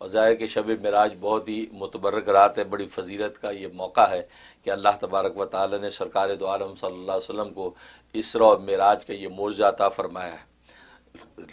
اور ظاہر کہ شب معراج بہت ہی متبرک رات ہے، بڑی فضیلت کا یہ موقع ہے کہ اللہ تبارک و تعالی نے سرکار دو عالم صلی اللہ علیہ وسلم کو اسراء و معراج کا یہ معجزہ عطا فرمایا ہے۔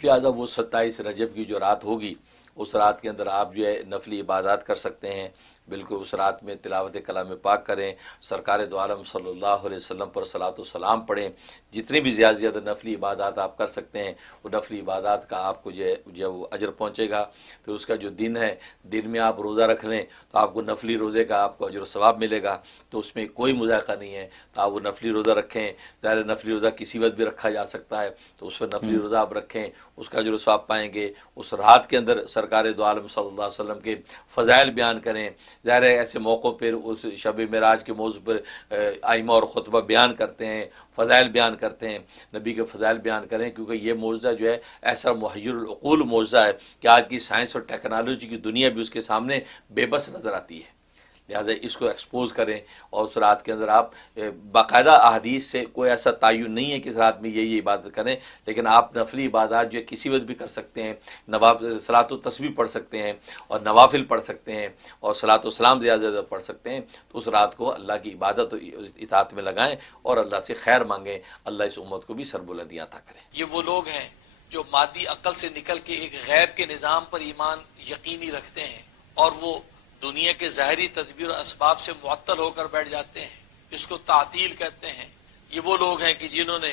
لہٰذا وہ 27 رجب کی جو رات ہوگی، اس رات کے اندر آپ جو ہے نفلی عبادات کر سکتے ہیں، بالکل اس رات میں تلاوت کلام پاک کریں، سرکار دو عالم صلی اللہ علیہ وسلم پر صلاۃ و سلام پڑھیں، جتنی بھی زیادہ نفلی عبادات آپ کر سکتے ہیں وہ نفلی عبادات کا آپ کو جو وہ اجر پہنچے گا۔ پھر اس کا جو دن ہے، دن میں آپ روزہ رکھ لیں تو آپ کو نفلی روزے کا آپ کو اجر و ثواب ملے گا، تو اس میں کوئی مذائقہ نہیں ہے، تو آپ وہ نفلی روزہ رکھیں۔ ظاہر نفلی روزہ کسی وقت بھی رکھا جا سکتا ہے، تو اس وقت نفلی روزہ آپ رکھیں، اس کا اجر و ثواب پائیں گے۔ اس رات کے اندر سرکار دو عالم صلی اللہ علیہ وسلم کے فضائل بیان کریں۔ ظاہر ہے ایسے موقعوں پر اس شب معراج کے موضوع پر ائمہ اور خطبہ بیان کرتے ہیں، فضائل بیان کرتے ہیں، نبی کے فضائل بیان کریں، کیونکہ یہ معجزہ جو ہے ایسا محیر العقول معجزہ ہے کہ آج کی سائنس اور ٹیکنالوجی کی دنیا بھی اس کے سامنے بے بس نظر آتی ہے۔ لہٰذا اس کو ایکسپوز کریں، اور اس رات کے اندر آپ باقاعدہ احادیث سے کوئی ایسا تعین نہیں ہے کہ اس رات میں یہ عبادت کریں، لیکن آپ نفلی عبادات جو ہے کسی وقت بھی کر سکتے ہیں، صلاۃ و تسبیح پڑھ سکتے ہیں، اور نوافل پڑھ سکتے ہیں، اور صلاۃ و سلام زیادہ پڑھ سکتے ہیں، تو اس رات کو اللہ کی عبادت و اطاعت میں لگائیں اور اللہ سے خیر مانگیں۔ اللہ اس امت کو بھی سربلندیاں عطا کرے۔ یہ وہ لوگ ہیں جو مادی عقل سے نکل کے ایک غیب کے نظام پر ایمان یقینی رکھتے ہیں، اور وہ دنیا کے ظاہری تدبیر و اسباب سے معطل ہو کر بیٹھ جاتے ہیں، اس کو تعطیل کہتے ہیں۔ یہ وہ لوگ ہیں کہ جنہوں نے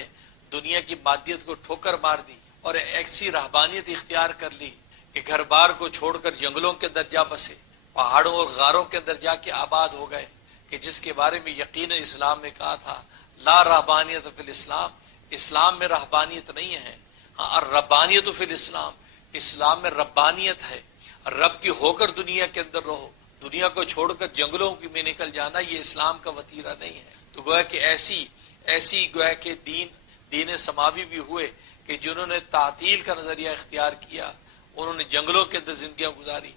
دنیا کی مادیت کو ٹھوکر مار دی اور ایسی رہبانیت اختیار کر لی کہ گھر بار کو چھوڑ کر جنگلوں کے اندر جا بسے، پہاڑوں اور غاروں کے اندر جا کے آباد ہو گئے، کہ جس کے بارے میں یقیناً اسلام نے کہا تھا لا رہبانیت فی الاسلام، اسلام میں رہبانیت نہیں ہے، ہاں الربانیت فی الاسلام، اسلام میں ربانیت ہے، رب کی ہو کر دنیا کے اندر رہو، دنیا کو چھوڑ کر جنگلوں میں نکل جانا یہ اسلام کا وتیرہ نہیں ہے۔ تو گویا کہ ایسی گویا کہ دین سماوی بھی ہوئے کہ جنہوں نے تعطیل کا نظریہ اختیار کیا، انہوں نے جنگلوں کے اندر زندگیاں گزاری۔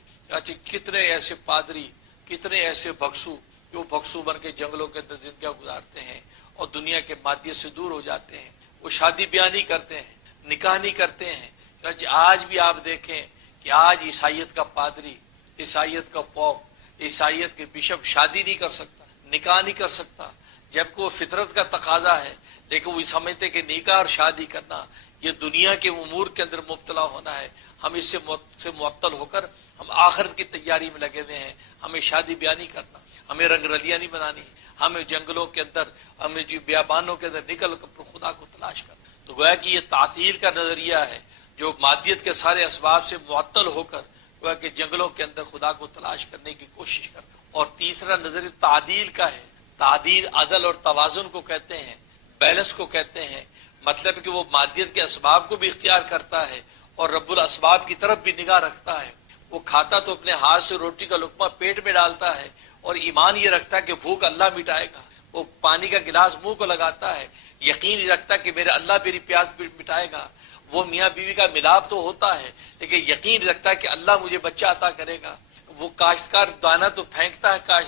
کتنے ایسے پادری، کتنے ایسے بھکسو جو بھکسو بن کے جنگلوں کے اندر زندگیاں گزارتے ہیں اور دنیا کے مادیت سے دور ہو جاتے ہیں، وہ شادی بیاہ نہیں کرتے ہیں، نکاح نہیں کرتے ہیں۔ آج بھی آپ دیکھیں کہ آج عیسائیت کا پادری، عیسائیت کا پوپ، عیسائیت کے بشپ شادی نہیں کر سکتا، نکاح نہیں کر سکتا، جبکہ وہ فطرت کا تقاضا ہے، لیکن وہ سمجھتے کہ نکاح اور شادی کرنا یہ دنیا کے امور کے اندر مبتلا ہونا ہے۔ ہم اس سے معطل ہو کر ہم آخرت کی تیاری میں لگے ہوئے ہیں۔ ہمیں شادی بیاہ نہیں کرنا، ہمیں رنگ رلیاں نہیں بنانی، ہمیں جنگلوں کے اندر، ہمیں بیابانوں کے اندر نکل کر خدا کو تلاش کرنا۔ تو گویا کہ یہ تعطیل کا نظریہ ہے جو مادیت کے سارے اسباب سے معطل ہو کر گویا کہ جنگلوں کے اندر خدا کو تلاش کرنے کی کوشش کرتا۔ اور تیسرا نظریہ تعدیل کا ہے۔ تعدیل عدل اور توازن کو کہتے ہیں، بیلنس کو کہتے ہیں، مطلب کہ وہ مادیت کے اسباب کو بھی اختیار کرتا ہے اور رب الاسباب کی طرف بھی نگاہ رکھتا ہے۔ وہ کھاتا تو اپنے ہاتھ سے روٹی کا لقمہ پیٹ میں ڈالتا ہے اور ایمان یہ رکھتا ہے کہ بھوک اللہ مٹائے گا۔ وہ پانی کا گلاس منہ کو لگاتا ہے، یقین یہ رکھتا ہے کہ میرے اللہ میری پیاس مٹائے گا۔ وہ میاں بیوی کا ملاپ تو ہوتا ہے، لیکن یقین رکھتا ہے کہ اللہ مجھے بچہ عطا کرے گا۔ وہ کاشتکار دانہ تو پھینکتا ہے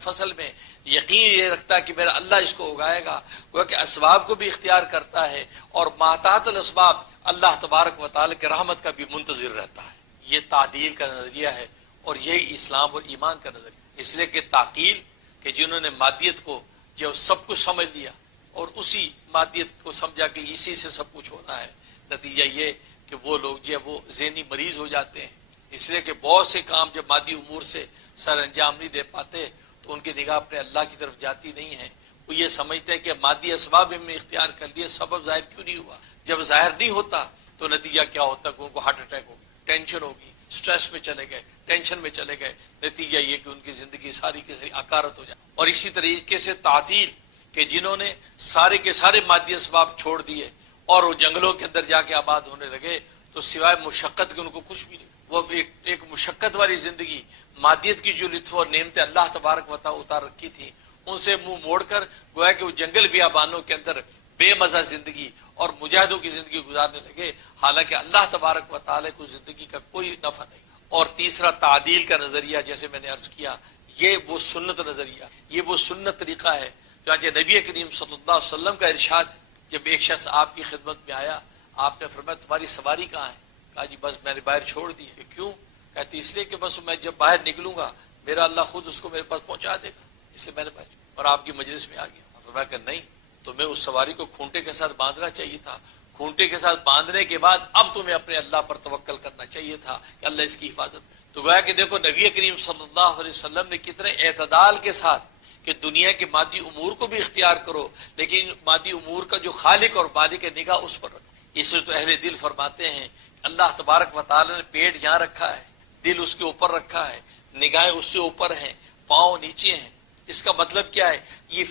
فصل میں، یقین یہ رکھتا ہے کہ میرا اللہ اس کو اگائے گا۔ وہ کہ اسباب کو بھی اختیار کرتا ہے اور ماتحت الاسباب اللہ تبارک و تعالی کے رحمت کا بھی منتظر رہتا ہے۔ یہ تعدیل کا نظریہ ہے اور یہی اسلام اور ایمان کا نظریہ۔ اس لیے کہ تعقیل کہ جنہوں نے مادیت کو جو سب کچھ سمجھ لیا اور اسی مادیت کو سمجھا کہ اسی سے سب کچھ ہونا ہے، نتیجہ یہ کہ وہ لوگ جو ہے وہ ذہنی مریض ہو جاتے ہیں۔ اس لیے کہ بہت سے کام جب مادی امور سے سر انجام نہیں دے پاتے تو ان کی نگاہ اپنے اللہ کی طرف جاتی نہیں ہے۔ وہ یہ سمجھتے ہیں کہ مادی اسباب ہم نے اختیار کر لیے، سبب ظاہر کیوں نہیں ہوا؟ جب ظاہر نہیں ہوتا تو نتیجہ کیا ہوتا کہ ان کو ہارٹ اٹیک ہوگی، ٹینشن ہوگی، سٹریس میں چلے گئے، ٹینشن میں چلے گئے، نتیجہ یہ کہ ان کی زندگی ساری کی ساری عکارت ہو جائے۔ اور اسی طریقے سے تعطیل کہ جنہوں نے سارے کے سارے مادی اسباب چھوڑ دیے اور وہ جنگلوں کے اندر جا کے آباد ہونے لگے تو سوائے مشقت کے ان کو کچھ بھی نہیں۔ وہ ایک مشقت والی زندگی، مادیت کی جو لطف اور نعمتیں اللہ تبارک و تعالی اتار رکھی تھی ان سے منہ موڑ کر گویا کہ وہ جنگل بیابانوں کے اندر بے مزہ زندگی اور مجاہدوں کی زندگی گزارنے لگے، حالانکہ اللہ تبارک و تعالی کو زندگی کا کوئی نفع نہیں۔ اور تیسرا تعدیل کا نظریہ، جیسے میں نے عرض کیا، یہ وہ سنت نظریہ، یہ وہ سنت طریقہ ہے چنانچہ نبی کریم صلی اللہ علیہ وسلم کا ارشاد ہے۔ جب ایک شخص آپ کی خدمت میں آیا، آپ نے فرمایا تمہاری سواری کہاں ہے؟ کہا جی بس میں نے باہر چھوڑ دی ہے۔ کیوں؟ کہتی اس لیے کہ بس میں جب باہر نکلوں گا میرا اللہ خود اس کو میرے پاس پہنچا دے گا، اس لیے میں نے اور آپ کی مجلس میں آ گیا۔ فرمایا کہ نہیں، تمہیں اس سواری کو کھونٹے کے ساتھ باندھنا چاہیے تھا، کھونٹے کے ساتھ باندھنے کے بعد اب تمہیں اپنے اللہ پر توکل کرنا چاہیے تھا کہ اللہ اس کی حفاظت۔ تو گویا کہ دیکھو نبی کریم صلی اللہ علیہ وسلم نے کتنے اعتدال کے ساتھ کہ دنیا کے مادی امور کو بھی اختیار کرو لیکن مادی امور کا جو خالق اور مالک ہے نگاہ اس پر رکھو۔ اس لیے تو اہل دل فرماتے ہیں اللہ تبارک و تعالی نے پیٹ یہاں رکھا ہے، دل اس کے اوپر رکھا ہے، نگاہیں اس سے اوپر ہیں، پاؤں نیچے ہیں۔ اس کا مطلب کیا ہے؟ یہ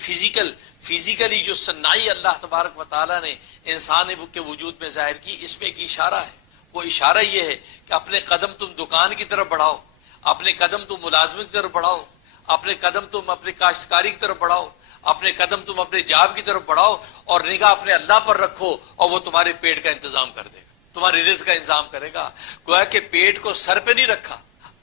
فزیکلی جو صنائی اللہ تبارک و تعالی نے انسان کے وجود میں ظاہر کی، اس میں ایک اشارہ ہے۔ وہ اشارہ یہ ہے کہ اپنے قدم تم دکان کی طرف بڑھاؤ، اپنے قدم تم ملازمت کی طرف بڑھاؤ، اپنے قدم تم اپنے کاشتکاری کی طرف بڑھاؤ، اپنے قدم تم اپنے جاب کی طرف بڑھاؤ اور نگاہ اپنے اللہ پر رکھو اور وہ تمہارے پیٹ کا انتظام کر دے گا، تمہاری رزق کا انتظام کرے گا۔ گویا کہ پیٹ کو سر پہ نہیں رکھا۔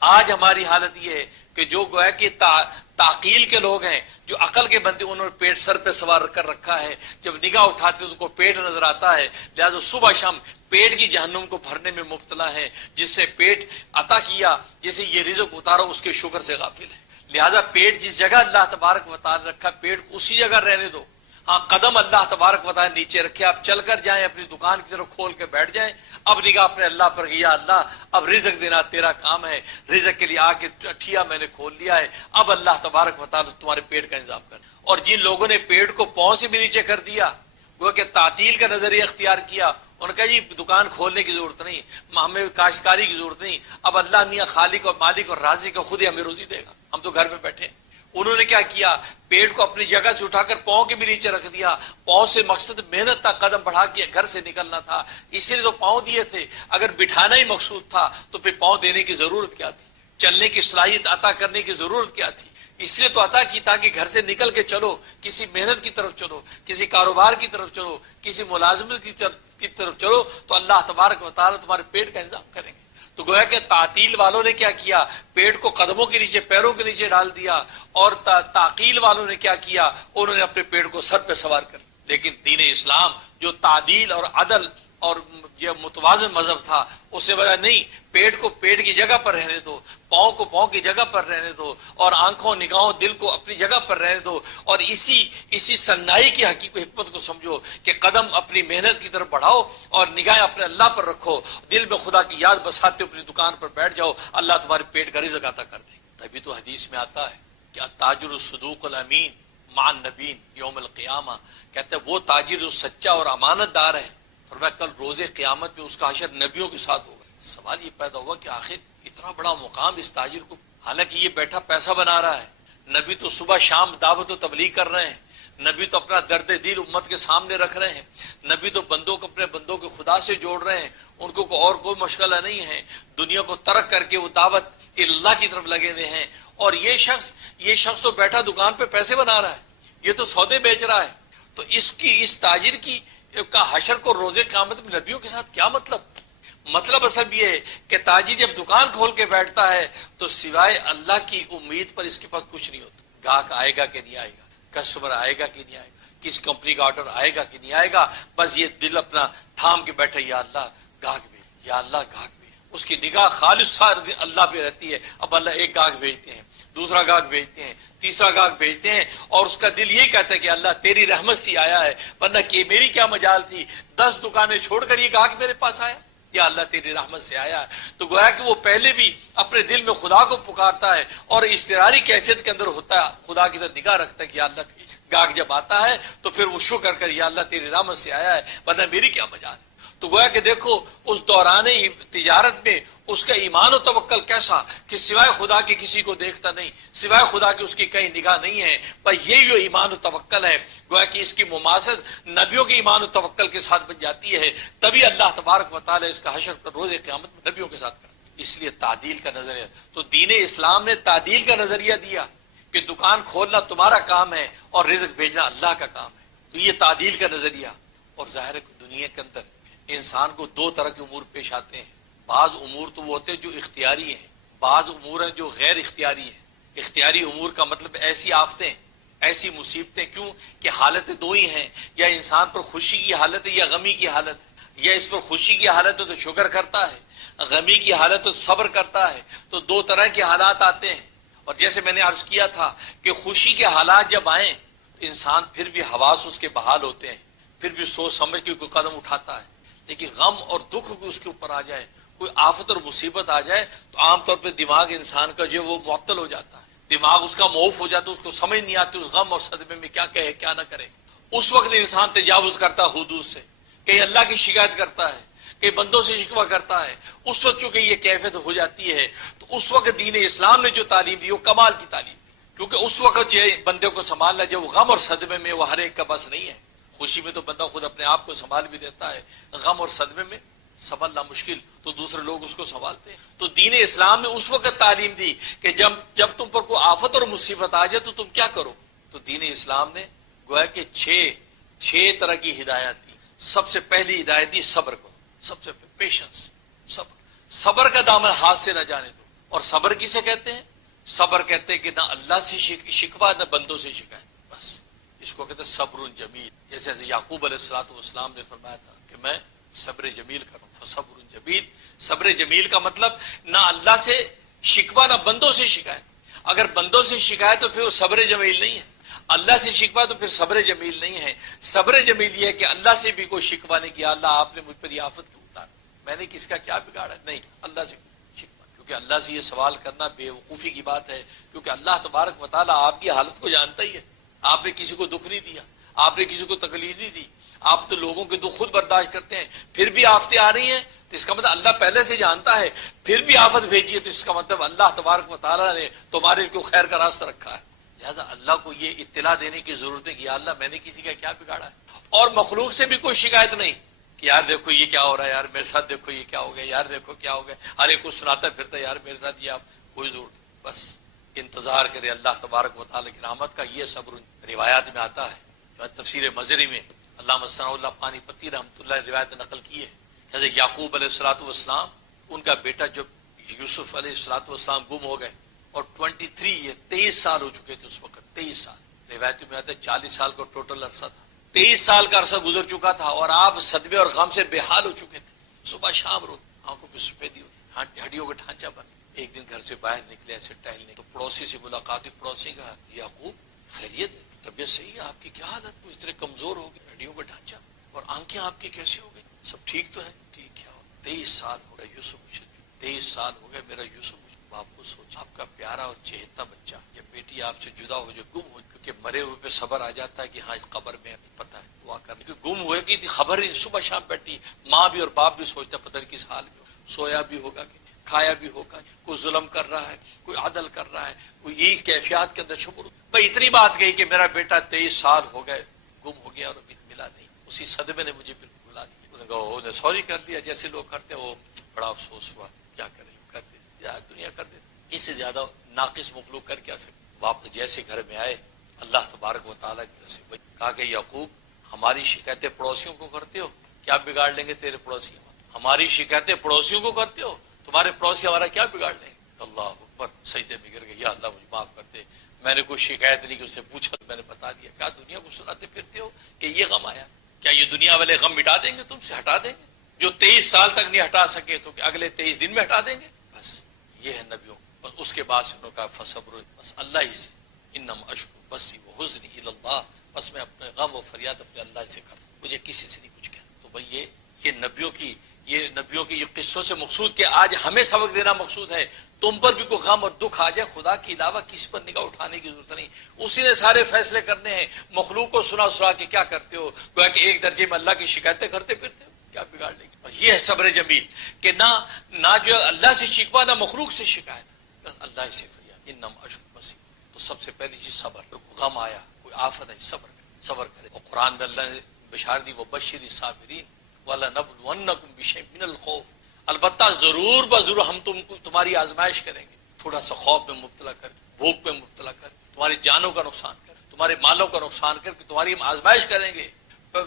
آج ہماری حالت یہ ہے کہ جو گویا کہ تعقیل کے لوگ ہیں، جو عقل کے بندے، انہوں نے پیٹ سر پہ سوار کر رکھا ہے، جب نگاہ اٹھاتے ان کو پیٹ نظر آتا ہے، لہذا صبح شام پیٹ کی جہنم کو بھرنے میں مبتلا ہے۔ جس سے پیٹ عطا کیا، جسے یہ رزق اتارا، اس کے شکر سے غافل ہے۔ لہذا پیٹ جس جگہ اللہ تبارک و تعالی رکھا، پیٹ کو اسی جگہ رہنے دو۔ ہاں قدم اللہ تبارک و تعالی نیچے رکھے، آپ چل کر جائیں، اپنی دکان کی طرف کھول کے بیٹھ جائیں، اب نگاہ اپنے اللہ پر، یا اللہ اب رزق دینا تیرا کام ہے، رزق کے لیے آ کے ٹھیا میں نے کھول لیا ہے، اب اللہ تبارک و تعالی تمہارے پیٹ کا انتظام کر۔ اور جن لوگوں نے پیٹ کو پاؤں سے بھی نیچے کر دیا، وہ کہ تعطیل کا نظریہ اختیار کیا، ان کا جی دکان کھولنے کی ضرورت نہیں، ہمیں کاشتکاری کی ضرورت نہیں، اب اللہ میاں خالق اور مالک اور رازق خود ہی ہمیں روزی دے گا، ہم تو گھر میں بیٹھے۔ انہوں نے کیا کیا؟ پیٹ کو اپنی جگہ سے اٹھا کر پاؤں کے بھی نیچے رکھ دیا۔ پاؤں سے مقصد محنت تھا، قدم بڑھا کے گھر سے نکلنا تھا، اسی لیے تو پاؤں دیے تھے۔ اگر بٹھانا ہی مقصود تھا تو پھر پاؤں دینے کی ضرورت کیا تھی؟ چلنے کی صلاحیت عطا کرنے کی ضرورت کیا تھی؟ اس لیے تو عطا کی تاکہ گھر سے نکل کے چلو، کسی محنت کی طرف چلو، کسی کاروبار کی طرف چلو، کسی ملازمت کی طرف چلو، تو اللہ تبارک و تعالی تمہارے پیٹ کا انتظام کریں گے۔ تو گویا کہ تعطیل والوں نے کیا کیا؟ پیٹ کو قدموں کے نیچے، پیروں کے نیچے ڈال دیا، اور تعقیل والوں نے کیا کیا؟ انہوں نے اپنے پیٹ کو سر پہ سوار کر۔ لیکن دین اسلام جو تعدیل اور عدل اور یہ متوازن مذہب تھا، اس سے بجائے نہیں، پیٹ کو پیٹ کی جگہ پر رہنے دو، پاؤں کو پاؤں کی جگہ پر رہنے دو، اور آنکھوں نگاہوں دل کو اپنی جگہ پر رہنے دو، اور اسی صنائی کی حکمت کو سمجھو کہ قدم اپنی محنت کی طرف بڑھاؤ اور نگاہیں اپنے اللہ پر رکھو، دل میں خدا کی یاد بساتے اپنی دکان پر بیٹھ جاؤ، اللہ تمہارے پیٹ کا رزق عطا کر دے۔ تبھی تو حدیث میں آتا ہے کہ تاجر الصدوق الامین مع النبیین یوم القیامہ، کہتے ہیں وہ تاجر جو سچا اور امانت دار ہے، فرمایا کل روز قیامت میں اس کا حشر نبیوں کے ساتھ ہوگا۔ سوال یہ پیدا ہوا کہ آخر اتنا بڑا مقام اس تاجر کو، حالانکہ یہ بیٹھا پیسہ بنا رہا ہے، نبی تو صبح شام دعوت و تبلیغ کر رہے ہیں، نبی تو اپنا درد دل امت کے سامنے رکھ رہے ہیں، نبی تو اپنے بندوں کو خدا سے جوڑ رہے ہیں، ان کو اور کوئی مشغلہ نہیں ہے، دنیا کو ترک کر کے وہ دعوت اللہ کی طرف لگے ہوئے ہیں، اور یہ شخص تو بیٹھا دکان پہ پیسے بنا رہا ہے، یہ تو سودے بیچ رہا ہے۔ تو اس تاجر کا حشر کو روز قیامت میں نبیوں کے ساتھ کیا مطلب اصل یہ ہے کہ تاجر جب دکان کھول کے بیٹھتا ہے تو سوائے اللہ کی امید پر اس کے پاس کچھ نہیں ہوتا۔ گاہک آئے گا کہ نہیں آئے گا، کسٹمر آئے گا کہ نہیں آئے گا، کس کمپنی کا آرڈر آئے گا کہ نہیں آئے گا، بس یہ دل اپنا تھام کے بیٹھا، یا اللہ گاہک بھیج، یا اللہ گاہک بھیج۔ اس کی نگاہ خالص سارے اللہ پہ رہتی ہے۔ اب اللہ ایک گاہک بھیجتے ہیں، دوسرا گاہک بھیجتے ہیں، تیسرا گاہک بھیجتے ہیں، اور اس کا دل یہی کہتا ہے کہ اللہ تیری رحمت سے آیا ہے، ورنہ کہ میری کیا مجال تھی، 10 دکانیں چھوڑ کر یہ گاہک میرے پاس آیا، یا اللہ تیری رحمت سے آیا ہے۔ تو گویا کہ وہ پہلے بھی اپنے دل میں خدا کو پکارتا ہے اور اضطراری کیفیت کے اندر ہوتا ہے، خدا کی طرف نگاہ رکھتا ہے کہ یا اللہ، گاہک جب آتا ہے تو پھر وہ شکر کر، یا اللہ تیری رحمت سے آیا ہے، ورنہ میری کیا مجال ہے۔ تو گویا کہ دیکھو اس دوران تجارت میں اس کا ایمان و توکل کیسا کہ سوائے خدا کے کسی کو دیکھتا نہیں، سوائے خدا کے اس کی کہیں نگاہ نہیں ہے، پر یہ جو ایمان و توکل ہے گویا کہ اس کی مماثلت نبیوں کے ایمان و توکل کے ساتھ بن جاتی ہے، تبھی اللہ تبارک و تعالی اس کا حشر پر روز قیامت میں نبیوں کے ساتھ کرتا ہے۔ اس لیے تعدیل کا نظریہ، تو دین اسلام نے تعدیل کا نظریہ دیا کہ دکان کھولنا تمہارا کام ہے اور رزق بھیجنا اللہ کا کام ہے، تو یہ تعدیل کا نظریہ۔ اور ظاہر ہے دنیا کے اندر انسان کو 2 طرح کے امور پیش آتے ہیں، بعض امور تو وہ ہوتے ہیں جو اختیاری ہیں، بعض امور ہیں جو غیر اختیاری ہیں۔ اختیاری امور کا مطلب ایسی آفتیں، ایسی مصیبتیں، کیوں کہ حالتیں 2 ہی ہیں، یا انسان پر خوشی کی حالت ہے یا غمی کی حالت ہے، یا اس پر خوشی کی حالت ہے تو شکر کرتا ہے، غمی کی حالت تو صبر کرتا ہے تو دو طرح کے حالات آتے ہیں. اور جیسے میں نے عرض کیا تھا کہ خوشی کے حالات جب آئیں تو انسان پھر بھی حواس اس کے بحال ہوتے ہیں, پھر بھی سوچ سمجھ کے کوئی قدم اٹھاتا ہے. لیکن غم اور دکھ بھی اس کے اوپر آ جائے, کوئی آفت اور مصیبت آ جائے تو عام طور پہ دماغ انسان کا جو وہ معطل ہو جاتا ہے, دماغ اس کا معوف ہو جاتا ہے, اس کو سمجھ نہیں آتی اس غم اور صدمے میں کیا کہے کیا نہ کرے. اس وقت انسان تجاوز کرتا ہے حدود سے, کہیں اللہ کی شکایت کرتا ہے, کئی بندوں سے شکوہ کرتا ہے. اس وقت چونکہ یہ کیفیت ہو جاتی ہے تو اس وقت دین اسلام نے جو تعلیم دی وہ کمال کی تعلیم دی, کیونکہ اس وقت جو بندے کو سنبھالنا جو غم اور صدمے میں وہ ہر ایک کا بس نہیں ہے. خوشی میں تو بندہ خود اپنے آپ کو سنبھال بھی دیتا ہے, غم اور صدمے میں سنبھلنا مشکل تو دوسرے لوگ اس کو سنبھالتے ہیں. تو دین اسلام نے اس وقت تعلیم دی کہ جب تم پر کوئی آفت اور مصیبت آ جائے تو تم کیا کرو. تو دین اسلام نے گویا کہ چھ طرح کی ہدایت دی. سب سے پہلی ہدایت دی صبر کو, سب سے پیشنس, صبر کا دامن ہاتھ سے نہ جانے دو. اور صبر کسے کہتے ہیں؟ صبر کہتے ہیں کہ نہ اللہ سے شکوہ نہ بندوں سے شکایت, بس اس کو کہتے ہیں صبر جمیل. جیسے یعقوب علیہ السلام نے فرمایا تھا کہ میں صبر جمیل کروں, صبر جمیل. صبر جمیل کا مطلب نہ اللہ سے شکوہ نہ بندوں سے شکایت. اگر بندوں سے شکایت تو پھر وہ صبر جمیل نہیں ہے, اللہ سے شکوہ تو پھر صبر جمیل نہیں ہے. صبر جمیل یہ ہے کہ اللہ سے بھی کوئی شکوہ نہیں کیا, اللہ آپ نے مجھ پر یہ آفت کیوں اتارا, میں نے کس کا کیا بگاڑا, نہیں, اللہ سے شکوہ. کیونکہ اللہ سے یہ سوال کرنا بے وقوفی کی بات ہے, کیونکہ اللہ تبارک و تعالیٰ آپ کی حالت کو جانتا ہی ہے. آپ نے کسی کو دکھ نہیں دیا, آپ نے کسی کو تکلیف نہیں دی, آپ تو لوگوں کے دکھ خود برداشت کرتے ہیں. پھر بھی آفتیں آ رہی ہیں تو اس کا مطلب اللہ پہلے سے جانتا ہے, پھر بھی آفت بھیجی ہے تو اس کا مطلب اللہ تبارک و تعالیٰ نے تمہارے لیے خیر کا راستہ رکھا ہے. لہٰذا اللہ کو یہ اطلاع دینے کی ضرورت ہے کہ یا اللہ میں نے کسی کا کیا بگاڑا ہے. اور مخلوق سے بھی کوئی شکایت نہیں کہ یار دیکھو یہ کیا ہو رہا ہے, یار میرے ساتھ دیکھو یہ کیا ہو گیا, یار دیکھو کیا ہو گیا, ہر ایک کو سناتا پھرتا یار میرے ساتھ یہ آپ کوئی ضرورت نہیں. بس انتظار کرے اللہ تبارک و تعالیٰ کی رحمت کا. یہ صبر روایات میں آتا ہے. تفسیر مظہری میں علامہ ثناء اللہ پانی پتی رحمۃ اللہ روایت نقل کی ہے. حضرت یعقوب علیہ السلام ان کا بیٹا جب یوسف علیہ السلام گم ہو گئے اور 23 سال ہو چکے تھے اس وقت, 23 سال روایت میں آتا ہے, 40 سال کا ٹوٹل عرصہ تھا. 23 سال کا عرصہ گزر چکا تھا اور آپ صدمے اور غم سے بے حال ہو چکے تھے. صبح شام روتے, آنکھوں پہ سفیدی ہوتی, ہڈیوں کا ڈھانچہ بن. ایک دن گھر سے باہر نکلے ایسے ٹہلنے تو پڑوسی سے ملاقات ہوئی. پڑوسی نے کہا یعقوب خیریت ہے, طبیعت صحیح ہے, آپ کی کیا حالت, اتنے کمزور ہو گئے, ہڈیوں کا ڈھانچہ اور آنکھیں آپ کی کیسی ہو گئی, سب ٹھیک تو ہے؟ ٹھیک کیا ہو, 23 سال ہو گئے یوسف, 23 سال ہو گئے میرا یوسف. آپ کو سوچ, آپ کا پیارا اور چہتا بچہ یا بیٹی آپ سے جدا ہو جو گم ہو, کیونکہ مرے ہوئے پہ صبر آ جاتا ہے کہ ہاں اس قبر میں پتہ ہے دعا کرنے کی, گم ہوئے کی خبر ہی صبح شام بیٹھی, ماں بھی اور باپ بھی سوچتا پتہ نہیں کس حال میں, سویا بھی ہوگا کہ کھایا بھی ہوگا, کوئی ظلم کر رہا ہے, کوئی عدل کر رہا ہے, کوئی یہی کیفیات کے اندر شکر. بھائی اتنی بات کہی کہ میرا بیٹا 23 سال ہو گئے گم ہو گیا اور ابھی ملا نہیں. اسی صدمے نے مجھے بالکل بلا دیا. انہوں نے سوری کر دیا جیسے لوگ کرتے, وہ بڑا افسوس ہوا, کیا کریں, کر دے دنیا کر دے, اس سے زیادہ ناقص مخلوق کر کیا سکتے. واپس جیسے گھر میں آئے اللہ تبارک و تعالیٰ کی طرف سے کہا کہ یعقوب ہماری شکایتیں پڑوسیوں کو کرتے ہو, کیا بگاڑ لیں گے تیرے پڑوسی, ہماری شکایتیں پڑوسیوں کو کرتے ہو, تمہارے پڑوسی ہمارا کیا بگاڑ لیں گے. اللہ اکبر, سجدے میں گر گئے, یا اللہ مجھے معاف کر دے, میں نے کوئی شکایت نہیں کی, اس نے پوچھا تو میں نے بتا دیا. کیا دنیا کو سناتے پھرتے ہو کہ یہ غم آیا, کیا یہ دنیا والے غم مٹا دیں گے, تم سے ہٹا دیں گے, جو 23 سال تک نہیں ہٹا سکے تو کہ اگلے 23 دن میں ہٹا دیں گے. بس یہ ہے نبیوں. بس اس کے بعد سے انہوں نے کہا فصبر, بس اللہ ہی سے, انما اشکو بسی وحزنی الی اللہ, بس میں اپنے غم و فریاد اپنے اللہ سے کرتا ہوں, مجھے کسی سے نہیں کچھ کہنا. تو بھائی یہ نبیوں کی یہ قصوں سے مقصود کہ آج ہمیں سبق دینا مقصود ہے. تم پر بھی کوئی غم اور دکھ آ جائے, خدا کے علاوہ کسی پر نگاہ اٹھانے کی ضرورت نہیں, اسی نے سارے فیصلے کرنے ہیں. مخلوق کو سنا کے کیا کرتے ہو, گویا کہ ایک درجے میں اللہ کی شکایتیں کرتے پھرتے ہو, کیا بگاڑ لیں گے. یہ ہے صبر جمیل کہ نہ جو اللہ سے شکوہ نہ مخلوق سے شکایت, اللہ سے فریاد, انما اشکو بسی. تو سب سے پہلی چیز صبر. غم آیا, کوئی آفت ہے, صبر کرے. اور قرآن میں اللہ نے بشارت دی, وبشر الصابرین وَلَنَبْلُوَنَّكُمْ بِشَيْءٍ مِّنَ الْخَوْفِ, البتہ ضرور بضرور ہم تمہاری آزمائش کریں گے, تھوڑا سا خوف میں مبتلا کر, بھوک میں مبتلا کر, تمہاری جانوں کا نقصان کر, تمہارے مالوں کا نقصان کر کے تمہاری ہم آزمائش کریں گے.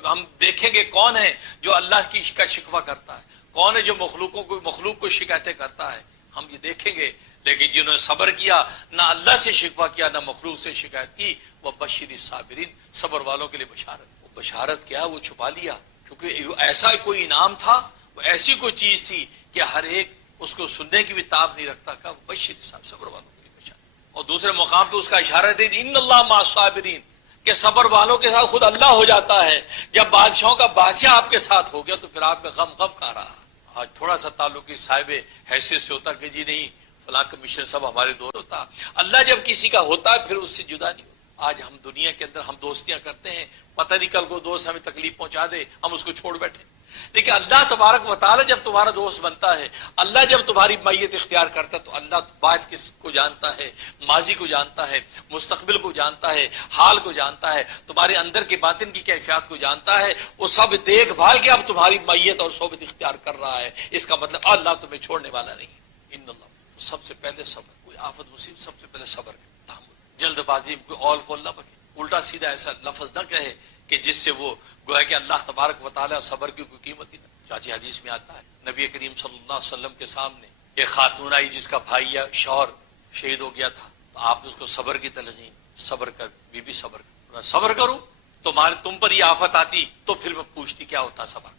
ہم دیکھیں گے کون ہے جو اللہ کی شکوہ کرتا ہے, کون ہے جو مخلوق کو شکایتیں کرتا ہے, ہم یہ دیکھیں گے. لیکن جنہوں نے صبر کیا, نہ اللہ سے شکوہ کیا نہ مخلوق سے شکایت کی, وہ بشیر الصابرین, صبر والوں کے لیے بشارت. وہ بشارت کیا, وہ چھپا لیا, کیونکہ ایسا کوئی انعام تھا, وہ ایسی کوئی چیز تھی کہ ہر ایک اس کو سننے کی بھی تاب نہیں رکھتا. کہا بشیر صاحب صبر والوں کے لیے بشارت. اور دوسرے مقام پہ اس کا اشارہ دے دی ان اللہ مع الصابرین کہ صبر والوں کے ساتھ خود اللہ ہو جاتا ہے. جب بادشاہوں کا بادشاہ آپ کے ساتھ ہو گیا تو پھر آپ کا غم کہاں رہا. آج تھوڑا سا تعلق اس صاحب حیثیت سے ہوتا کہ جی نہیں فلاں کمیشن سب ہمارے دوست ہوتا. اللہ جب کسی کا ہوتا ہے پھر اس سے جدا نہیں ہوتا. آج ہم دنیا کے اندر ہم دوستیاں کرتے ہیں, پتہ نہیں کل کو دوست ہمیں تکلیف پہنچا دے, ہم اس کو چھوڑ بیٹھے. لیکن اللہ تبارک و تعالی جب تمہارا دوست بنتا ہے, اللہ جب تمہاری معیت اختیار کرتا ہے تو اللہ بات کس کو جانتا ہے, ماضی کو جانتا ہے, مستقبل کو جانتا ہے, حال کو جانتا ہے, تمہارے اندر کے باطن کی کیفیات کو جانتا ہے. وہ سب دیکھ بھال کے اب تمہاری معیت اور صحبت اختیار کر رہا ہے. اس کا مطلب اللہ تمہیں چھوڑنے والا نہیں. ان اللہ سب سے پہلے صبر, کوئی آفت مصیبت سب سے پہلے صبر کرے, جلد بازی کوئی اول فول نہ بکے, الٹا سیدھا ایسا لفظ نہ کہے کہ جس سے وہ گویا کہ اللہ تبارک و تعالی صبر کی کوئی قیمت ہی نہ. چاچی حدیث میں آتا ہے نبی کریم صلی اللہ علیہ وسلم کے سامنے ایک خاتون آئی جس کا بھائی یا شوہر شہید ہو گیا تھا, تو آپ نے اس کو صبر کی تلقین, صبر کر بی بی صبر کر, صبر کروں تم پر یہ آفت آتی تو پھر میں پوچھتی کیا ہوتا صبر.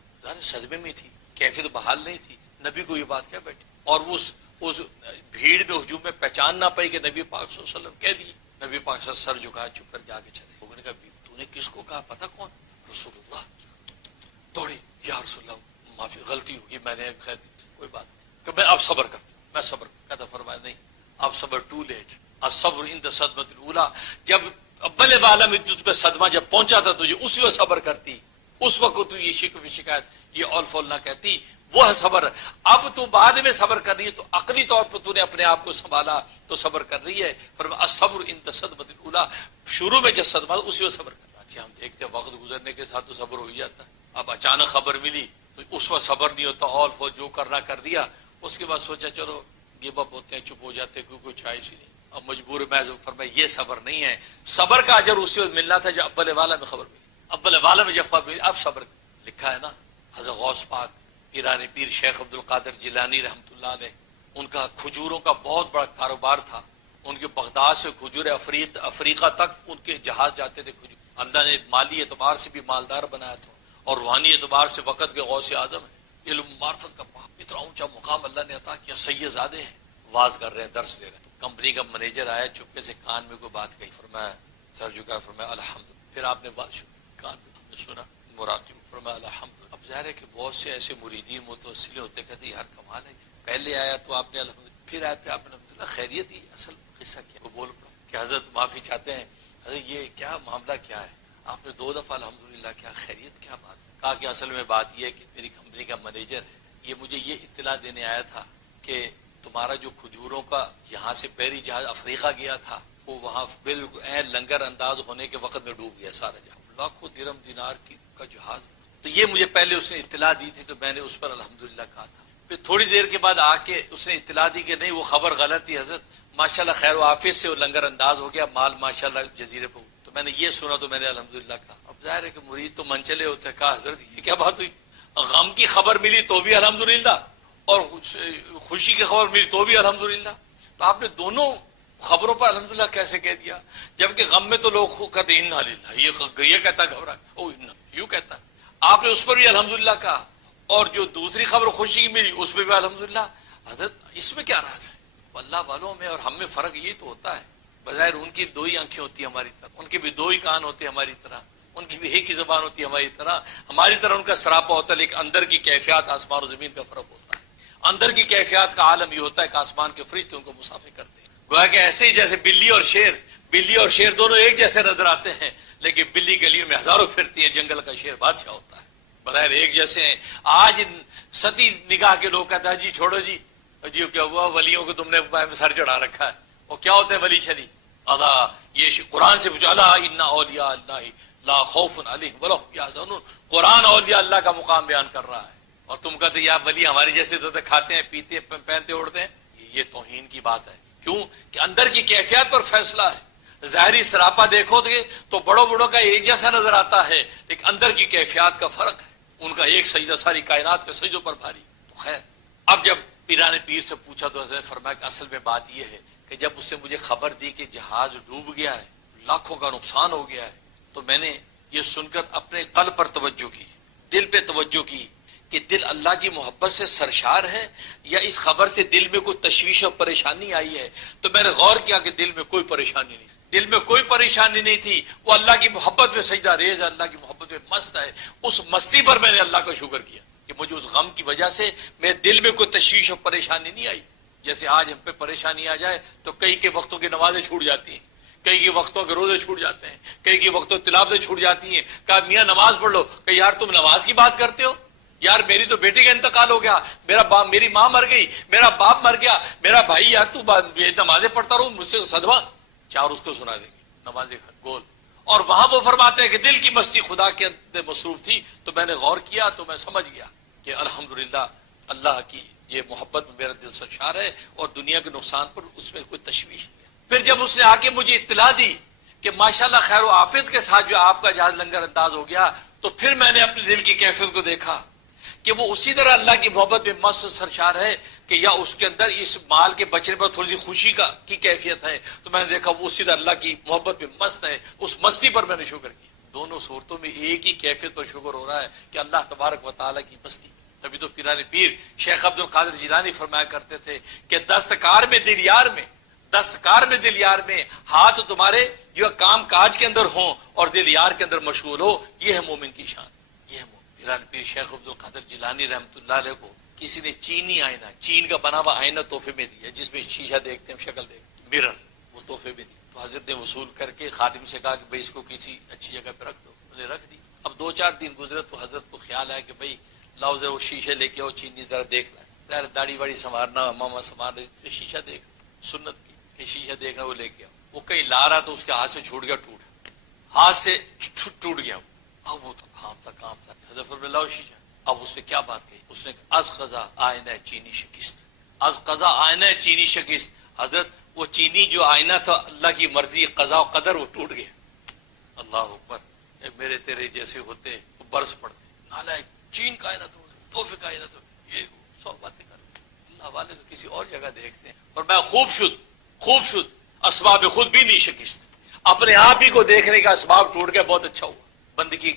صدمے میں تھی, کیفیت بحال نہیں تھی, نبی کو یہ بات کیا بیٹھی, اور اس بھیڑ میں ہجوم میں پہچان نہ پائی کہ نبی پاک صلی اللہ علیہ وسلم کہہ دی. نبی پاک صلی اللہ علیہ وسلم سر جھکا چپ کر جا کے چلے. لوگوں نے کہا تو نے کس کو کہا, پتا کون, رسول اللہ. دوڑی یا رسول اللہ معافی غلطی ہوگی, میں نے کہہ دی کوئی بات کہ میں اب صبر کرتا ہوں, میں صبر کہتا. فرمایا نہیں, اب صبر ٹو لیٹ, الصبر عند صدمۃ الاولی. جب اول والا میں تجھ پہ صدمہ جب پہنچا تھا تجھے اسی وقت صبر کرتی, اس وقت تو یہ شکایت یہ اول فول نہ کہتی, وہ ہے صبر. اب تو بعد میں صبر کر رہی ہے تو عقلی طور پر تو نے اپنے آپ کو سنبھالا تو صبر کر رہی ہے. فرمایا الصبر عند صدمۃ الاولی, شروع میں جب صدمہ اسی وقت صبر کرنا. اچھا ہم دیکھتے ہیں وقت گزرنے کے ساتھ تو صبر ہو ہی جاتا ہے. اب اچانک خبر ملی تو اس وقت صبر نہیں ہوتا, اول فول جو کرنا کر دیا. اس کے بعد سوچا چلو گیو اپ ہوتے ہیں, چپ ہو جاتے ہیں, کوئی چوائس ہی نہیں, اب مجبور میں. فرمایا یہ صبر نہیں ہے, صبر کا اجر اسی وقت ملنا تھا جب اول والا میں خبر ملی. اول والا میں جب خبر ملی اب صبر. لکھا ہے نا حضرت غوث پاک پیران پیر شیخ عبد القادر جیلانی رحمۃ اللہ علیہ, ان کا کھجوروں کا بہت بڑا کاروبار تھا. ان کے بغداد سے کھجور افریقہ تک ان کے جہاز جاتے تھے. کھجور اللہ نے مالی اعتبار سے بھی مالدار بنایا تھا اور روحانی اعتبار سے وقت کے غوث اعظم ہے. علم معرفت کا اتنا اونچا مقام اللہ نے عطا کیا. سید زادے ہیں, واز کر رہے ہیں, درس دے رہے ہیں. تو کمپنی کا مینیجر آیا, چپکے سے کان میں کوئی بات کہی. فرمایا سر جھکا, فرمایا الحمد. پھر آپ نے بات کان میں سنا مراقب, فرمایا الحمد. اب ظاہر ہے کہ بہت سے ایسے مریدین متوسلے ہوتے, کہتے یار کمال ہے, پہلے آیا تو آپ نے الحمد, پھر آیا پہ آپ نے الحمدللہ. خیریت ہی اصل قصہ کیا وہ بول پڑا کہ حضرت معافی چاہتے ہیں, حضرت یہ کیا معاملہ کیا ہے, آپ نے 2 دفعہ الحمدللہ کیا, خیریت کیا بات. کہا کہ اصل میں بات یہ ہے کہ میری کمپنی کا مینیجر یہ مجھے یہ اطلاع دینے آیا تھا کہ تمہارا جو کھجوروں کا یہاں سے بحری جہاز افریقہ گیا تھا وہ وہاں بالکل لنگر انداز ہونے کے وقت میں ڈوب گیا سارا جہاز, لاکھوں درہم دینار کا جہاز. تو یہ مجھے پہلے اس نے اطلاع دی تھی تو میں نے اس پر الحمدللہ کہا تھا. پھر تھوڑی دیر کے بعد آ کے اس نے اطلاع دی کہ نہیں وہ خبر غلط تھی حضرت, ماشاءاللہ خیر و عافیت سے وہ لنگر انداز ہو گیا, مال ماشاءاللہ جزیرے پہ. تو میں نے یہ سنا تو میں نے الحمدللہ کہا. اب ظاہر ہے کہ مرید تو منچلے ہوتے ہیں. کہا حضرت یہ کیا بات ہوئی, غم کی خبر ملی تو بھی الحمدللہ اور خوشی کی خبر ملی تو بھی الحمدللہ. تو آپ نے دونوں خبروں پر الحمدللہ کیسے کہہ دیا, جبکہ غم میں تو لوگ کہتے انا للہ, یہ کہتا گھبرا, او یوں کہتا. آپ نے اس پر بھی الحمدللہ کہا, اور جو دوسری خبر خوشی کی ملی اس پہ بھی الحمدللہ. حضرت اس میں کیا راز ہے, اللہ والوں میں اور ہم میں فرق یہ تو ہوتا ہے, بظاہر ان کی 2 ہی آنکھیں ہوتی ہیں ہماری طرح, ان کے بھی 2 ہی کان ہوتے ہیں ہماری طرح, ان کی بھی ایک ہی زبان ہوتی ہے ہماری طرح, ہماری طرح ان کا سراپا ہوتا ہے, لیکن اندر کی کیفیات آسمان و زمین کا فرق ہوتا ہے. اندر کی کیفیات کا عالم یہ ہوتا ہے کہ آسمان کے فرشتے ان کو مسافر کرتے ہیں. گویا کہ ایسے ہی جیسے بلی اور شیر دونوں ایک جیسے نظر آتے ہیں, لیکن بلی گلیوں میں ہزاروں پھرتی ہے, جنگل کا شیر بادشاہ ہوتا ہے. بظاہر ایک جیسے ہیں. آج ستی نگاہ کے لوگ کہتے ہیں جی چھوڑو جی کیا ہوا, ولیوں کو تم نے سر چڑھا رکھا ہے, وہ کیا ہوتے ہیں ولی شلی. ادا یہ قرآن سے پوچھا, اللہ ان اولیاء اللہ لا خوف علیہم ولا هم یحزنون. قرآن اولیاء اللہ کا مقام بیان کر رہا ہے, اور تم کہتے یا ولی ہمارے جیسے تو کھاتے ہیں پیتے ہیں پہنتے اڑتے ہیں. یہ توہین کی بات ہے. کیوں کہ اندر کی کیفیات پر فیصلہ ہے. ظاہری سراپا دیکھو تو بڑوں کا ایک جیسا نظر آتا ہے, لیکن اندر کی کیفیات کا فرق ہے. ان کا ایک سجدہ ساری کائنات کے سجدوں پر بھاری. تو خیر, اب جب پیران پیر سے پوچھا تو حضرت نے فرمایا کہ اصل میں بات یہ ہے کہ جب اس نے مجھے خبر دی کہ جہاز ڈوب گیا ہے, لاکھوں کا نقصان ہو گیا ہے, تو میں نے یہ سن کر اپنے قلب پر توجہ کی, دل پہ توجہ کی کہ دل اللہ کی محبت سے سرشار ہے یا اس خبر سے دل میں کوئی تشویش اور پریشانی آئی ہے. تو میں نے غور کیا کہ دل میں کوئی پریشانی نہیں، دل میں کوئی پریشانی نہیں تھی. وہ اللہ کی محبت میں سجدہ ریز ہے، اللہ کی محبت میں مست ہے. اس مستی پر میں نے اللہ کا شکر کیا کہ مجھے اس غم کی وجہ سے میرے دل میں کوئی تشویش اور پریشانی نہیں آئی. جیسے آج ہم پہ پریشانی آ جائے تو کئی کے وقتوں کی نمازیں چھوٹ جاتی ہیں، کئی کے وقتوں کے روزے چھوٹ جاتے ہیں، کئی کے وقتوں تلاوتیں چھوٹ جاتی ہیں. کہا میاں نماز پڑھ لو، کہ یار تم نماز کی بات کرتے ہو؟ یار میری تو بیٹی کا انتقال ہو گیا، میرا باپ، میری ماں مر گئی، میرا باپ مر گیا، میرا بھائی، یار تو نمازیں پڑھتا رہو، مجھ سے صدمہ. چار اس کو سنا دیں گے نماز گول. اور وہاں وہ فرماتے ہیں کہ دل کی مستی خدا کے اندر مصروف تھی. تو میں نے غور کیا تو میں سمجھ گیا کہ الحمدللہ اللہ کی یہ محبت میں میرا دل سرشار ہے اور دنیا کے نقصان پر اس میں کوئی تشویش نہیں ہے. پھر جب اس نے آ کے مجھے اطلاع دی کہ ماشاءاللہ خیر و عافیت کے ساتھ جو آپ کا جہاز لنگر انداز ہو گیا، تو پھر میں نے اپنے دل کی کیفیت کو دیکھا کہ وہ اسی طرح اللہ کی محبت میں مست سرشار ہے کہ یا اس کے اندر اس مال کے بچنے پر تھوڑی سی خوشی کی کیفیت ہے. تو میں نے دیکھا وہ اسی طرح اللہ کی محبت میں مست ہے. اس مستی پر میں نے شکر کیا. دونوں صورتوں میں ایک ہی کیفیت پر شکر ہو رہا ہے کہ اللہ تبارک و تعالیٰ کی مستی. تبھی تو پیران پیر شیخ عبد القادر جیلانی فرمایا کرتے تھے کہ دستکار میں دل یار میں، دستکار میں دل یار میں، ہاتھ تمہارے جو کام کاج کے اندر ہوں اور دل یار کے اندر مشغول ہو، یہ ہے مومن کی شان. یہ ہے پیران پیر شیخ عبد القادر جیلانی رحمۃ اللہ علیہ کو کسی نے چینی آئینہ، چین کا بنا ہوا آئینہ تحفے میں دیا، جس میں شیشہ دیکھتے ہیں، شکل دیکھتے ہیں، مرر، وہ تحفے میں دی. تو حضرت نے وصول کر کے خادم سے کہا کہ بھائی اس کو کسی اچھی جگہ پہ رکھ دو. انہوں نے رکھ دی. اب 2-4 دن گزرے تو حضرت کو خیال آیا کہ بھائی لاؤ ذرا وہ شیشے لے کے آؤ، چینی ذرا دیکھنا ہے، داڑھی واڑی سنوارنا، ماما سنوار شیشہ دیکھ، سنت کی کہ شیشہ دیکھنا، وہ لے کے آؤ. وہ کہیں لا رہا تو اس کے ہاتھ سے چھوٹ گیا، ہاتھ سے ٹوٹ گیا. اب وہ تو کام تھا. حضرت فرمایا لاؤ شیشہ. اب اس سے کیا بات کہی؟ اس نے از قضا آئینہ چینی شکست، از قضا آئینہ چینی شکست. حضرت وہ چینی جو آئینہ تھا، اللہ کی مرضی، قضا و قدر، وہ ٹوٹ گیا. اللہ اکبر. میرے تیرے جیسے ہوتے تو برس پڑتے. نالائق، چین کا آئینہ تو تحفے کا آئینہ تو یہ 100 باتیں کرتے. اللہ والے تو کسی اور جگہ دیکھتے ہیں. اور میں خوب شد اسباب خود بھی نہیں شکست. اپنے آپ ہی کو دیکھنے کا اسباب ٹوٹ گیا. بہت اچھا ہوا. بندے کی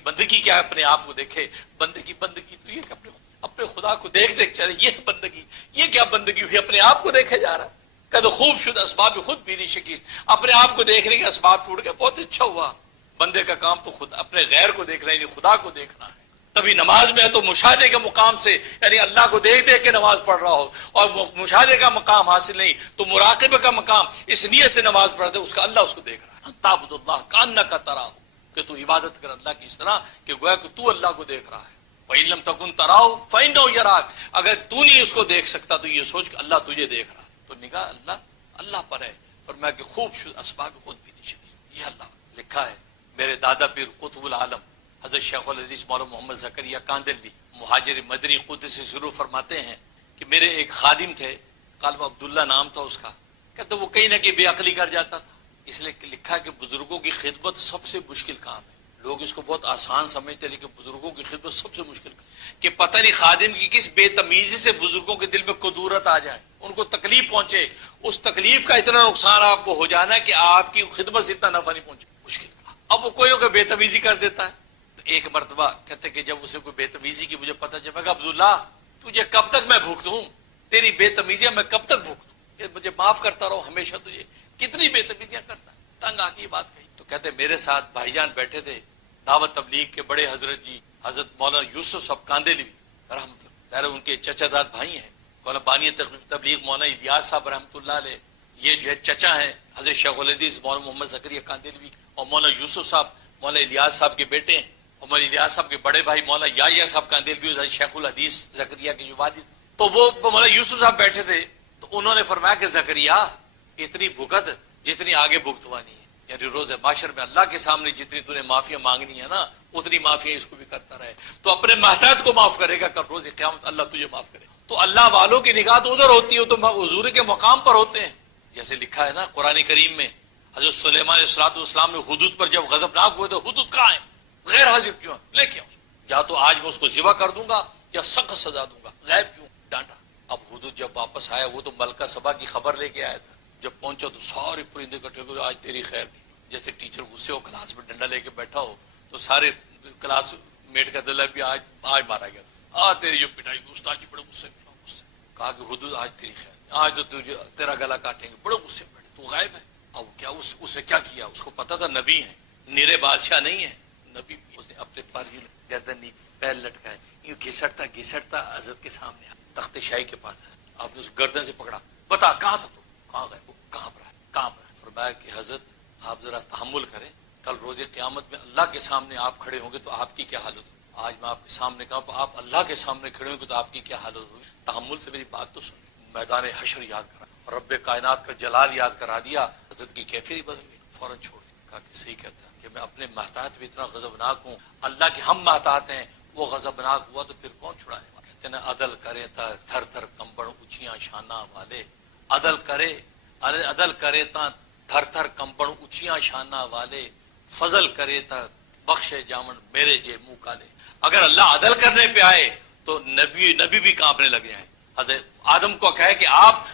بندگی کیا ہے؟ اپنے آپ کو دیکھے. بندے کی بندگی تو یہ کہ اپنے خدا کو دیکھ چلے. یہ بندگی، یہ کیا بندگی ہوئی؟ اپنے آپ کو دیکھے جا رہا. کہ خوب شد اسباب خود بھی نہیں شکست. اپنے آپ کو دیکھنے کا اسباب ٹوٹ گیا. بہت اچھا ہوا. بندے کا کام تو خود اپنے غیر کو دیکھنا ہے، خدا کو دیکھنا ہے. تبھی نماز میں ہے تو مشاہدے کے مقام سے، یعنی اللہ کو دیکھ کے نماز پڑھ رہا ہو، اور مشاہدے کا مقام حاصل نہیں تو مراقبے کا مقام اس نیت سے نماز پڑھتے اس کا اللہ اس کو دیکھ رہا ہے. تعبد اللہ کانک تراہ، کہ تو عبادت کر اللہ کی اس طرح کہ گویا کہ تو اللہ کو دیکھ رہا ہے. فَإِن لَمْ تَكُنْ تَرَاهُ فَإِنَّهُ يَرَاكَ. اگر تو نہیں اس کو دیکھ سکتا تو یہ سوچ کہ اللہ تجھے دیکھ رہا ہے. تو نگاہ اللہ پر ہے. فرمایا کہ خوب اسباب خود بھی نہیں شکست. یہ اللہ لکھا ہے. میرے دادا پیر قطب العالم حضرت شیخ الحدیث مولانا محمد زکریا کاندلوی مہاجر مدنی قدس سے شروع فرماتے ہیں کہ میرے ایک خادم تھے، قالب عبداللہ نام تھا اس کا. کہتے وہ کہیں نہ کہیں بے عقلی کر جاتا تھا. اس لیے لکھا کہ بزرگوں کی خدمت سب سے مشکل کام ہے. لوگ اس کو بہت آسان سمجھتے لیکن بزرگوں کی خدمت سب سے مشکل کام کہ پتہ نہیں خادم کی کس بے تمیزی سے بزرگوں کے دل میں کدورت آ جائے، ان کو تکلیف پہنچے. اس تکلیف کا اتنا نقصان آپ کو ہو جانا کہ آپ کی خدمت سے اتنا نفع نہیں پہنچے. مشکل. اب وہ کوئی نہ کوئی بے تمیزی کر دیتا ہے. تو ایک مرتبہ کہتے کہ جب اسے کوئی بے تمیزی کی مجھے پتہ چلا کہ عبداللہ تجھے کب تک میں بھوکتوں، تیری بے تمیزیاں میں کب تک بھوکتوں، مجھے معاف کرتا رہو ہمیشہ، تجھے کتنی بے تمیزیاں کرتا. تنگ آ کے یہ بات کہی. تو کہتے میرے ساتھ بھائی جان بیٹھے تھے دعوت تبلیغ کے بڑے حضرت جی حضرت مولانا یوسف صاحب کاندلوی رحمۃ اللہ، ان کے چچا داد بھائی ہیں. مولانا بانی تبلیغ مولانا الیاس صاحب رحمۃ اللہ علیہ، یہ جو ہے چچا ہیں حضرت شیخ الحدیث مولانا محمد زکریا کاندلوی. اور مولانا یوسف صاحب مولانا الیاس صاحب کے بیٹے ہیں. اور مولانا الیاس صاحب کے بڑے بھائی مولانا یحییٰ صاحب کاندلوی حضرت شیخ الحدیث زکریا کے جو والد. تو وہ مولانا یوسف صاحب بیٹھے تھے تو انہوں نے فرمایا کہ زکریا اتنی بھگت جتنی آگے بھگتوانی ہے، یعنی روز معاشر میں اللہ کے سامنے جتنی تو نے معافیاں مانگنی ہے نا اتنی معافیاں اس کو بھی کرتا رہے تو اپنے محتاج کو معاف کرے گا. کل روز قیامت اللہ تجھے معاف کرے. تو اللہ والوں کی نگاہ تو ادھر ہوتی ہے، تو حضور کے مقام پر ہوتے ہیں. جیسے لکھا ہے نا قرآن کریم میں حضرت سلیمان علیہ الصلوۃ والسلام نے حدود پر جب غضبناک ہوئے تو حدود کہاں ہیں؟ غیر حاضر کیوں ہیں؟ لے کے آؤ. یا تو آج میں اس کو ذبح کر دوں گا یا سخت سزا دوں گا. غیب کیوں ڈانٹا؟ اب حدود جب واپس آیا وہ تو ملکہ سبا کی خبر لے کے آیا تھا. جب پہنچا تو سارے پرندے اکٹھے ہو گئے، آج تیری خیر نہیں. جیسے ٹیچر غصے ہو کلاس میں ڈنڈا لے کے بیٹھا ہو تو سارے کلاس میٹ کا دل بھی آج مارا گیا. تیری جو پٹائی کی استاد جی بڑے غصے میں غصے کہا کہ حدود آج تیری خیر آج تو تیرا گلا کاٹیں گے، بڑے غصے میں بیٹھے، تو غائب ہے۔ اب کیا اسے کیا کیا؟ اس کو پتا تھا نبی ہیں، نیرے بادشاہ نہیں ہے نبی، اس نے اپنے پر گردن نیچے پیر لٹکائے، یوں گھسٹتا گھسٹتا حضرت کے سامنے تخت شاہی کے پاس ہے، آپ نے اس گردن سے پکڑا، بتا کہاں تھا تو، کہاں گئے؟ وہ کہاں پر ہے، کہاں پر ہے؟ فرمایا کہ حضرت آپ ذرا تحمل کریں، کل روز قیامت میں اللہ کے سامنے آپ کھڑے ہوں گے تو آپ کی کیا حالت ہوگی؟ آج میں آپ کے سامنے کہا تو آپ اللہ کے سامنے کھڑے ہوں گے تو آپ کی کیا حالت ہوگی؟ تحمل سے میری بات تو سن۔ میدان حشر یاد کرا، رب کائنات کا جلال یاد کرا دیا، حضرت کی کیفیت بدل گئی، فوراً چھوڑ دیا، کہا کہ صحیح کہتا ہے کہ میں اپنے محتاط بھی اتنا غضبناک ہوں، اللہ کے ہم محتاط ہیں، وہ غضبناک ہوا تو پھر کون چھڑانے والا؟ کہتے ہیں عدل کرے تا تھر تھر کمبڑ اونچیاں شانہ والے، عدل کرے، ارے عدل کرے تا تھر تھر کمبڑ اونچیاں شانہ والے، فضل کرے تا بخشے جامن میرے جے منہ کالے۔ اگر اللہ عدل کرنے پہ آئے تو نبی بھی کانپنے لگے ہیں۔ حضرت آدم کو کہے کہ آپ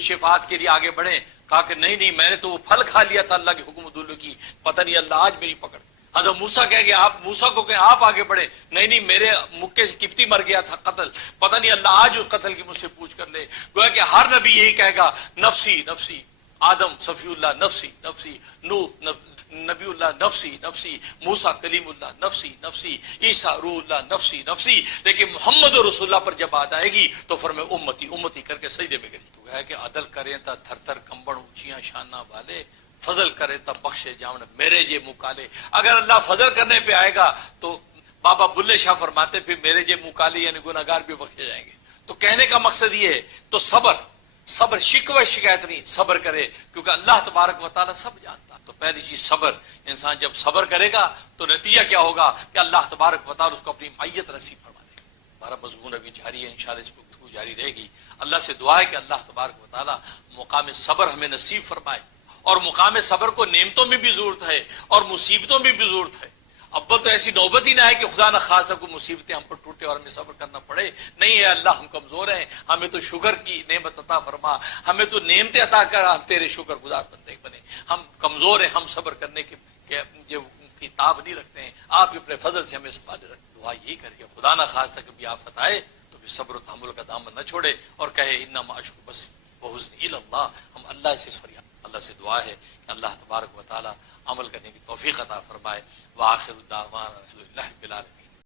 شفاعت کے لیے آگے بڑھیں، کہا کہ نہیں میں نے تو وہ پھل کھا لیا تھا اللہ کے حکم دلو کی، پتہ نہیں اللہ آج میری پکڑ۔ حضرت موسیٰ کہے کہ آپ موسیٰ کو کہیں آپ آگے بڑھیں، نہیں میرے مکے سے کفتی مر گیا تھا قتل، پتہ نہیں اللہ آج اس قتل کی مجھ سے پوچھ کر لے۔ گویا کہ ہر نبی یہی کہے گا نفسی نفسی، آدم صفی اللہ نفسی نفسی، نوح نبی اللہ نفسی نفسی، موسیٰ کلیم اللہ نفسی نفسی، عیسیٰ روح اللہ نفسی نفسی، لیکن محمد رسول اللہ پر جب بات آئے گی تو فرمائے امتی امتی کر کے سجدے میں گری۔ تو ہے کہ عدل کریں تا تھر تھر کمبڑ اونچیاں شانہ والے، فضل کرے تا بخشے جاون میرے جے مکالے۔ اگر اللہ فضل کرنے پہ آئے گا تو بابا بلے شاہ فرماتے پھر میرے جے مکالے یعنی گناہگار بھی بخشے جائیں گے۔ تو کہنے کا مقصد یہ ہے تو صبر شکوہ شکایت نہیں، صبر کرے کیونکہ اللہ تبارک و تعالیٰ سب جانتا۔ تو پہلی چیز صبر، انسان جب صبر کرے گا تو نتیجہ کیا ہوگا کہ اللہ تبارک و تعالیٰ اس کو اپنی معیت نصیب فرما دے گا۔ ہمارا مضمون ابھی جاری ہے، انشاءاللہ اس گفتگو جاری رہے گی۔ اللہ سے دعا ہے کہ اللہ تبارک و تعالیٰ مقام صبر ہمیں نصیب فرمائے، اور مقام صبر کو نعمتوں میں بھی ضرورت ہے اور مصیبتوں میں بھی ضرورت ہے۔ اول تو ایسی نوبت ہی نہ ہے کہ خدا نہ خاصہ کو مصیبتیں ہم پر ٹوٹے اور ہمیں صبر کرنا پڑے، نہیں ہے اللہ ہم کمزور ہیں، ہمیں تو شکر کی نعمت عطا فرما، ہمیں تو نعمتیں عطا کر، ہم تیرے شکر گزار بندے بنے، ہم کمزور ہیں، ہم صبر کرنے کی تاب نہیں رکھتے ہیں، آپ اپنے فضل سے ہمیں سنبھالے رکھیں۔ دعا یہی کر کے خدا نہ خاصہ کبھی آفت آئے تو پھر صبر و تحمل کا دامن نہ چھوڑے اور کہے انما اشکو بس بحسن اللہ، ہم اللہ سے فریاد، اللہ سے دعا ہے کہ اللہ تبارک و تعالی عمل کرنے کی توفیق عطا فرمائے۔ وآخر الدعوانا الحمدللہ رب العالمین۔